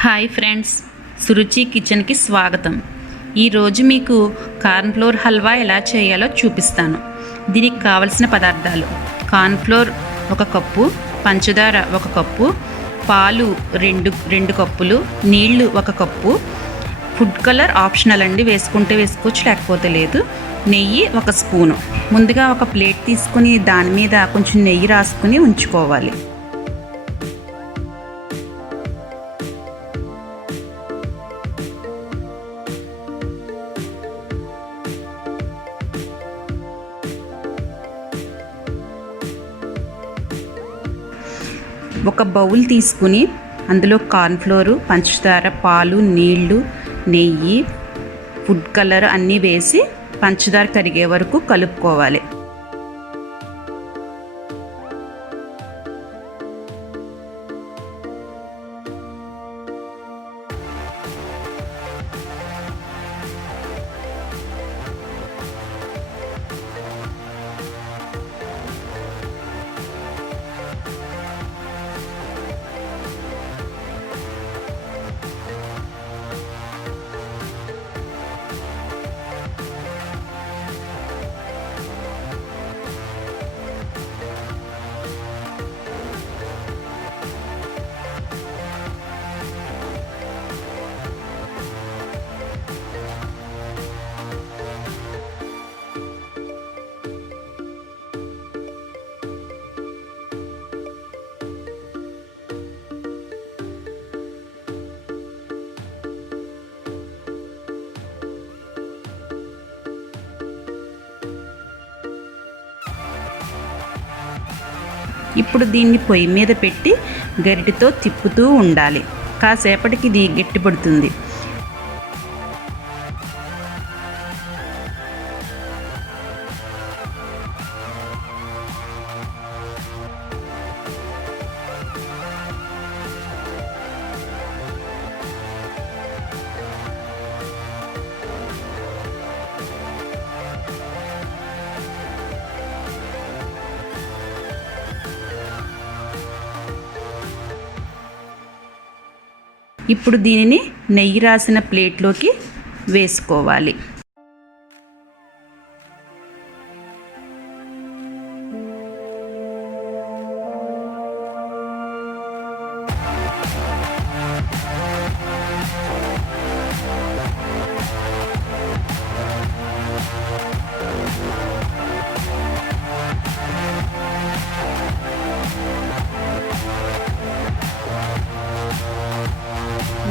Hi friends, Suruchi కిచెన్కి స్వాగతం. ఈరోజు మీకు కార్న్ఫ్లోర్ హల్వా ఎలా చేయాలో చూపిస్తాను. దీనికి కావలసిన పదార్థాలు: కార్న్ఫ్లోర్ 1 కప్పు, పంచదార 1 కప్పు, పాలు రెండు కప్పులు, నీళ్లు 1 కప్పు, ఫుడ్ కలర్ ఆప్షనల్ అండి, వేసుకుంటే వేసుకోవచ్చు లేకపోతే లేదు, నెయ్యి 1 స్పూను. ముందుగా ఒక ప్లేట్ తీసుకుని దాని మీద కొంచెం నెయ్యి రాసుకుని ఉంచుకోవాలి. ఒక బౌల్ తీసుకుని అందులో కార్న్ఫ్లోరు, పంచదార, పాలు, నీళ్లు, నెయ్యి, ఫుడ్ కలర్ అన్నీ వేసి పంచదార కరిగే వరకు కలుపుకోవాలి. ఇప్పుడు దీన్ని పొయ్యి మీద పెట్టి గరిటెతో తిప్పుతూ ఉండాలి. కాసేపటికి ఇది గట్టిపడుతుంది. ఇప్పుడు దీనిని నెయ్యి రాసిన ప్లేట్లోకి వేసుకోవాలి.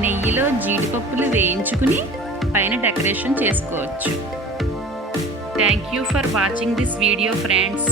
నెయ్యిలో జీడిపప్పులు వేయించుకుని పైన డెకరేషన్ చేసుకోవచ్చు. Thank you for watching this video friends.